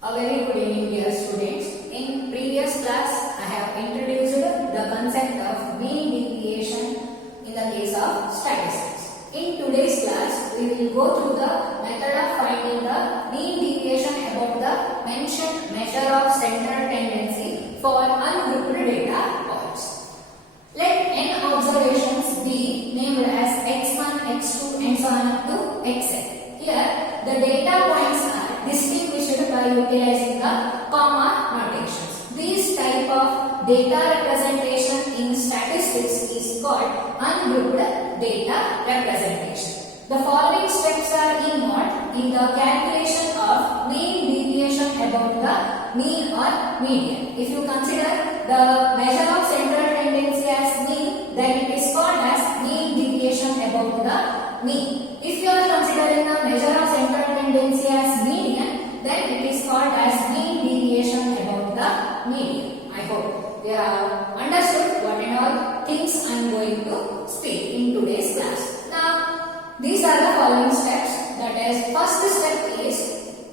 A very good evening, dear students. In previous class, I have introduced the concept of mean deviation in the case of statistics. In today's class, we will go through the method of finding the mean deviation about the mentioned measure of central tendency for ungrouped data points. Let n observations be named as x1, x2 and so on up to xn. Here, the data points are distinguished by utilizing the comma notations. This type of data representation in statistics is called ungrouped data representation. The following steps are involved in the calculation of mean deviation about the mean or median. If you consider the measure of central tendency as mean, then it is called as mean deviation about the mean. If you are considering the measure of central tendency as median, then it is called as mean deviation about the median. I hope you have understood what and all things I am going to speak in today's class. Now, these are the following steps. That is, first step is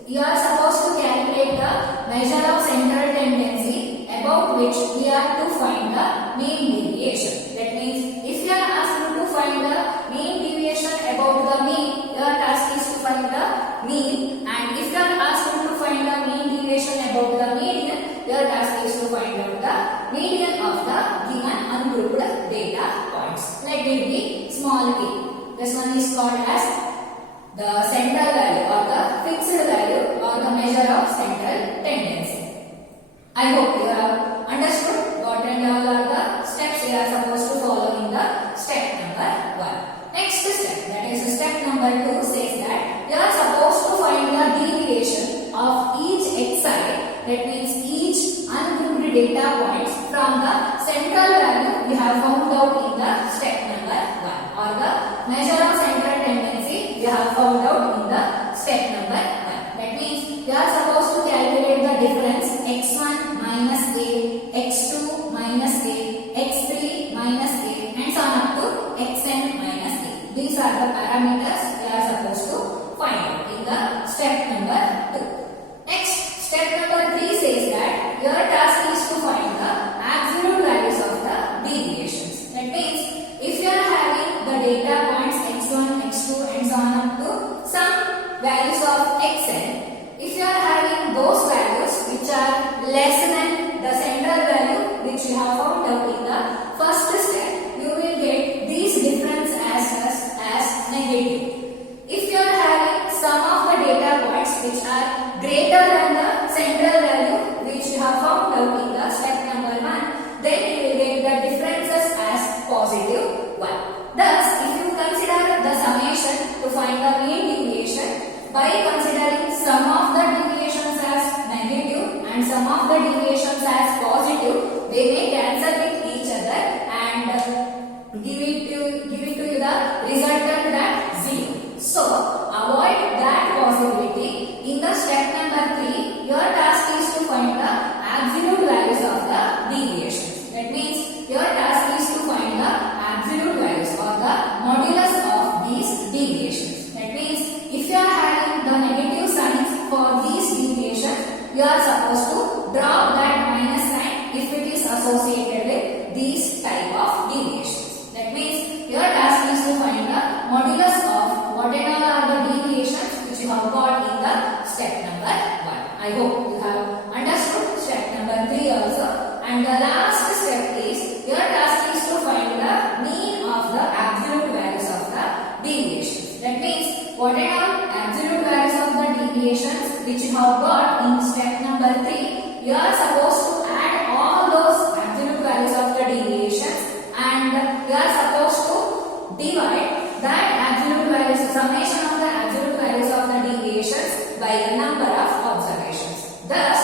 you are supposed to calculate the measure of central tendency about which we are to find the mean deviation. That means, if you are asked to find the mean deviation about the mean, your task is to find the mean, and if you are asked to find the mean deviation about the median, your task is to find out the median of the given ungrouped data points. Let it be small t. This one is called as the central value or the fixed value or the measure of central tendency. I hope you have understood what and all are the steps you are supposed to follow in the step number 1. Next step, that is step number 2, says that you are supposed to find the deviation of each xi, that means each ungrouped data points from the central value we have found out in the step number 1, or the measure of central tendency we have found out in the step number 1. That means you are supposed to calculate the difference x1 minus a, x2 minus a, x3 minus a and so on up to xn minus a. These are the parameters we are supposed to find out in the step number 2. Next, step number 3 says that your task is to find the absolute values of the deviations. That means, if you are having the data points x1, x2 and so on up to some values of xn, if you are having those values which are less than the central value which you have found out in the first step, you will get these difference as negative. If you are having some of the data points which are greater than the central value which you have found out in the step number 1, then you will get the differences as positive 1. Thus, if you consider the summation to find the mean deviation, by considering some of the deviations as negative and some of the deviations as positive, they may cancel with each other and give it to you the resultant that 0. So, avoid that possibility. In the step number 3, your task is to find the absolute values of the deviations. That means your task is to find the absolute values or the modulus of these deviations. That means if you are having the negative signs for these deviations, you are supposed to drop that minus sign if it is associated with these type of deviations. That means your task is to find the modulus of what and all are the deviations which you have got in the step number 1. I hope you have understood step number 3 also. And the last step is your task is to find the mean of the absolute values of the deviations. That means what and all absolute values of the deviations which you have got in step number 3, you are supposed to add all those absolute values of the deviations and you are supposed to divide that absolute values, summation of the absolute values of the deviations by the number of observations. Thus,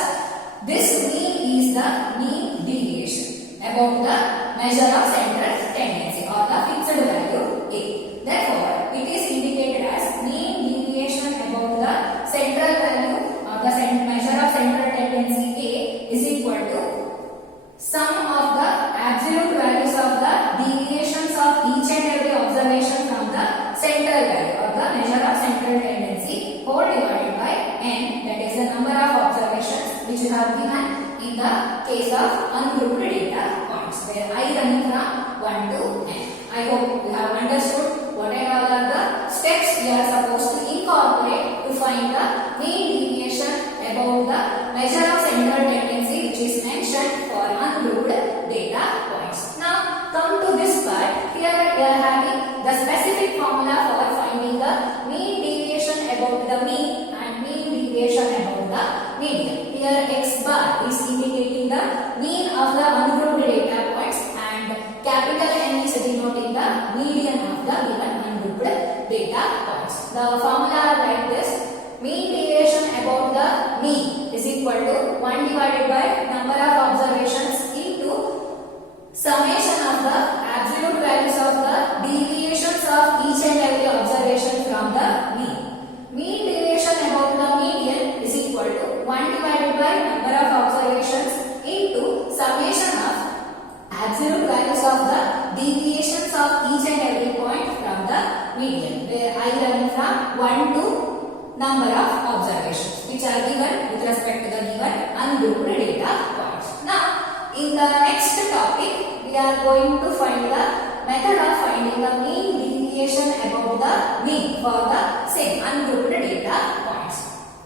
this mean is the mean deviation about the measure of central tendency or the fixed value A. Therefore, it is indicated as mean deviation about the central value or the measure of central tendency A is equal to sum of the absolute values of the deviations of each and every observation from the central value or the measure of central tendency whole divided by n, that is the number of observations case of ungrouped data points where I running from 1 to n. I hope you have understood what and all are the steps we are supposed to incorporate to find the mean deviation about the measure of central tendency which is mentioned for ungrouped data points. Now come to this part. Here we are having the specific formula for finding the mean deviation about the mean and mean deviation about the median. Here x bar is indicating the mean of the ungrouped data points and capital N is denoting the median of the given ungrouped data points. The formula are like this. Mean deviation about the mean is equal to 1 divided by number of observations into summation of the absolute values of the deviations of each and every observation from the mean. Mean deviation about the median is equal to 1 divided by number of observations into summation of absolute values of the deviations of each and every point from the median, where I run from 1 to number of observations which are given with respect to the given ungrouped data points. Now, in the next topic, we are going to find the method of finding the mean deviation about the mean for the same ungrouped data points.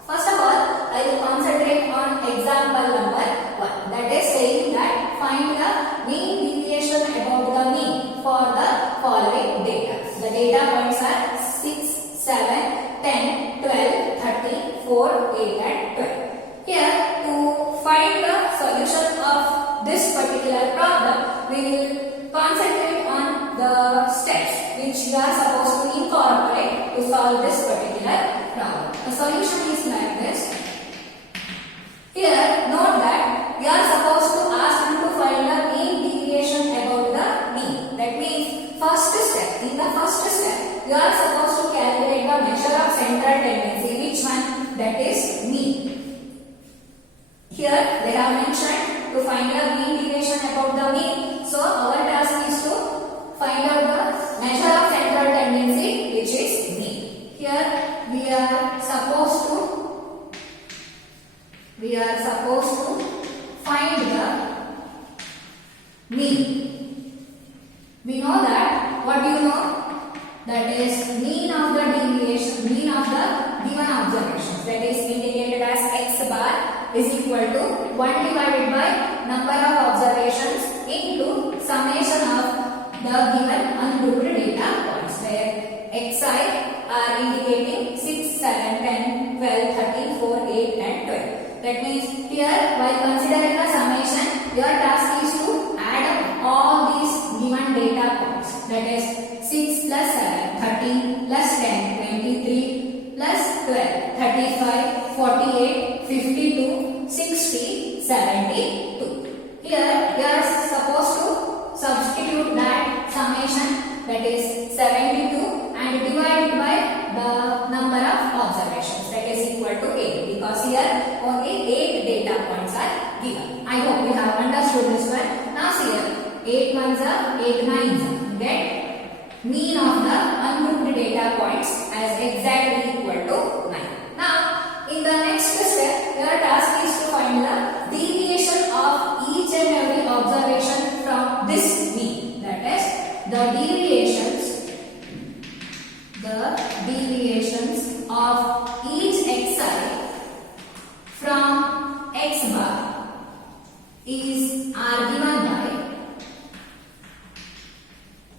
First of all, I will concentrate on example number 1, that is saying that find the mean deviation about the mean for the following data. The data points are 6, 7, 10, 12, 13, 4, 8 and 12. Here, to find the solution of this particular problem, we will concentrate on the steps which we are supposed to incorporate to solve this particular problem. The solution is like this. Here, note that we are supposed to ask them to find the mean deviation about the mean. That means, in the first step, you are supposed to calculate the measure of central tendency. Which one? That is mean. Here, they have mentioned to find the mean deviation about the mean. So, our task is to find out the measure of central tendency, which is mean. Here, we are supposed to find the mean. We know that, what do you know? That is mean of the deviation, mean of the given observations, that is indicated as x bar is equal to 1 divided by number of observations into summation of the given ungrouped data points, where xi are indicating 6, 7, 10, 12, 13, 4, 8 and 12. That means here, while considering the summation, your task is to add up all these given data points, that is 6 plus 7, 13 plus 10, 23 plus 12, 35, 48, 52, 60, 72. Here we are supposed to substitute that summation, that is 72, and divide it by the number of observations, that is equal to 8, because here only 8 data points are given. I hope you have understood this one. Now see here, 8 ones are 8 nines are. Get mean of the ungrouped data points as exactly equal to 9. Now, in the next step, your task is to find the deviation of each and every observation from this mean. That is, the deviations of each xi from x bar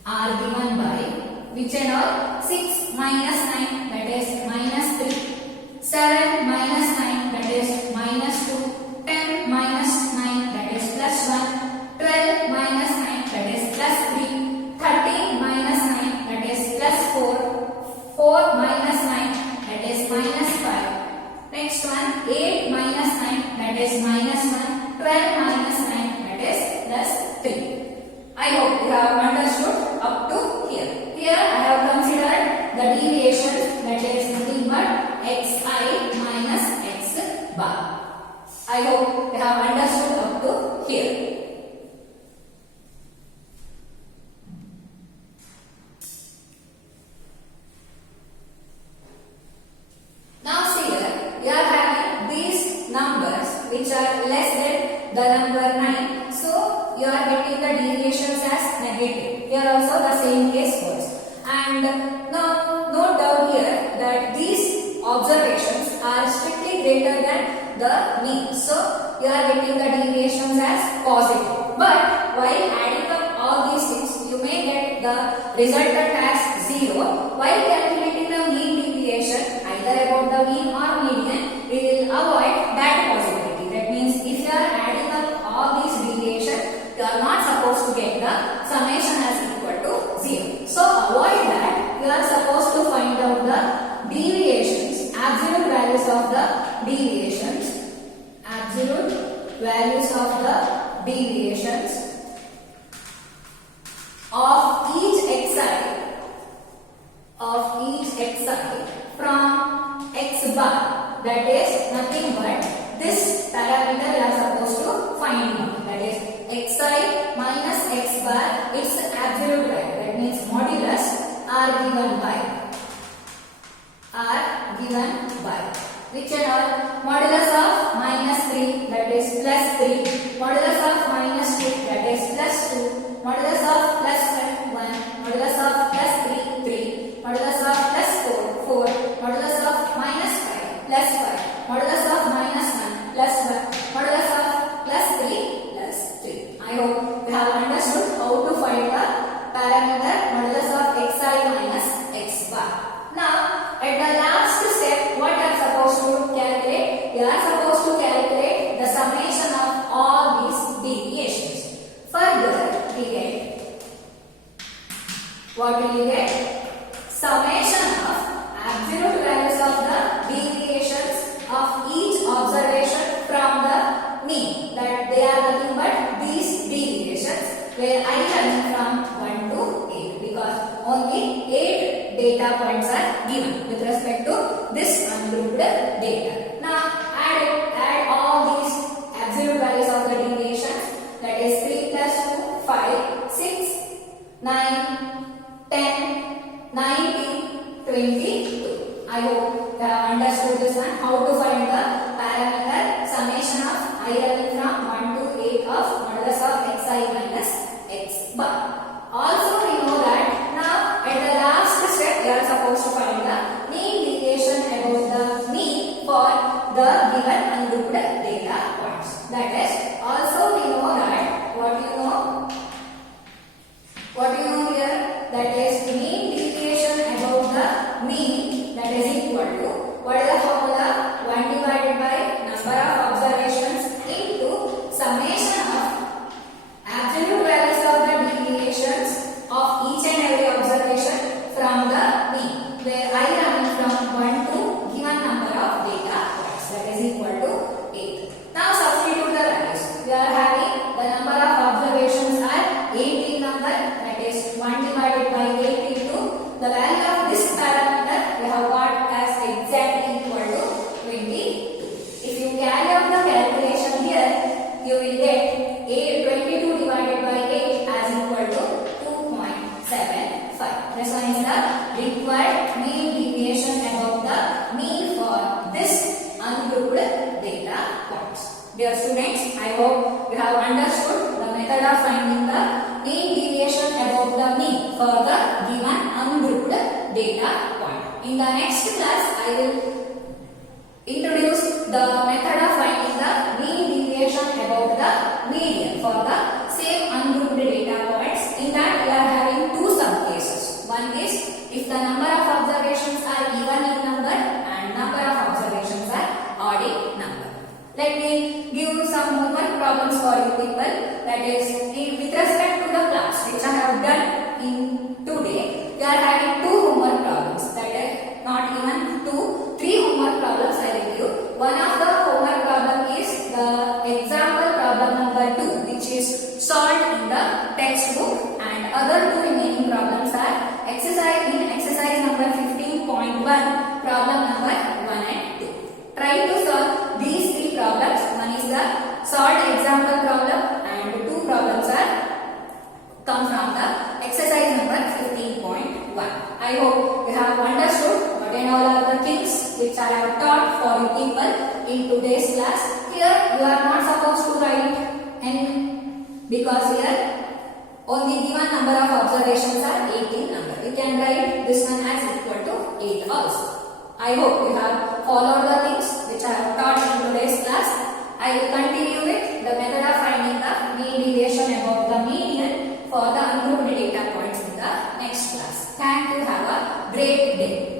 are given by which and all? 6 minus 9, that is minus 3, 7 minus 9, that is minus 2, 10 minus 9, that is plus 1, 12 minus 9, that is plus 3, 13 minus 9, that is plus 4, 4 minus 9, that is minus 5. Next one, 8 minus 9, that is minus 1, 12 minus 9, that is plus 3. I hope you have understood up to here. Here I have considered the deviation, that is nothing but xi minus x bar. I hope you have understood up to here. Now see here, we are having these numbers which are less than the number 9. And now note down here that these observations are strictly greater than the mean. So you are getting the deviations as positive. But while adding up all these things, you may get the resultant as 0. While calculating the mean deviation, either about the mean or median, we will avoid that possibility. That means if you are adding up all these deviations, you are not supposed to get the summation as equal to 0. So avoid that. You are supposed to find out the deviations, absolute values of the deviations, absolute values of the deviations of each xi from x bar, that is nothing but this parameter you are supposed to find out, that is xi minus x bar, its absolute value, that means modulus are given by which are modulus of minus 3, that is plus 3, modulus of minus 2, that is plus 2, modulus of plus 1, modulus of plus 3, 3, modulus of plus 4, 4, modulus of minus 5, plus 5, modulus of minus 1, plus 1, modulus of plus 3, plus 3. I hope you have understood how to find the parameter modulus of xi minus x bar. Now, at the last step, what you are supposed to calculate? You are supposed to calculate the summation of all these deviations. Further, we get, what will you get? Summation of absolute values of the deviations of each observation from the mean. That they are nothing but these deviations, where I am from 1 to 8, because only 8 data points are given with respect to this ungrouped data. Now add all these absolute values of the deviations, that is 3 plus 2, 5, 6, 9, 10, 19, 22. I hope you have understood this one, how to find the parameter summation of I running from 1 to 8 of modulus of xi minus x bar. Also we know that now at the last step you are supposed to find the mean deviation about the mean for the given ungrouped data points. That is, also we know that what you know here, that is mean deviation about the mean, that is equal to, what is the formula? 1 divided by number of observations into summation of absolute values of the deviations of each and every observation from the mean, where I am from 1 to given number of data points, that is equal to 8. Now substitute the values. We are having the number of observations are 8 in number, that is 1 divided by 8 into the value of this parameter we have got as exactly equal to 22. If you carry out the calculation here, you will get 22 divided by 8 as equal to 2.75. This one is the required mean deviation about the mean for this ungrouped data points. Dear students, I hope you have understood the method of finding the mean deviation about the mean for the given ungrouped data point. In the next class, I will introduce the method of finding the mean deviation about the median for the same ungrouped data points. In that, we are having two sub cases. One is if the number of observations are even in number and number of observations are odd in number. Let me give some homework problems for you people. That is, with respect to the class which I have done in today, we are having two homework problems. That is, not even two, three homework problems I will give. One of the homework problem is the example problem number 2, which is solved in the textbook, and other two remaining problems are exercise number 15.1, problem number 1 and 2. Try to solve these three problems. One is the solved example problem, and two problems are come from the exercise number 15.1. I hope you have understood what and all are the things which I have taught for you people in today's class. Here you are not supposed to write, and because here only given number of observations are 8 in number. We can write this one as equal to 8 also. I hope you have followed the things which I have taught in today's class. I will continue with the method of finding the mean deviation about the median for the ungrouped data points in the next class. Thank you. Have a great day.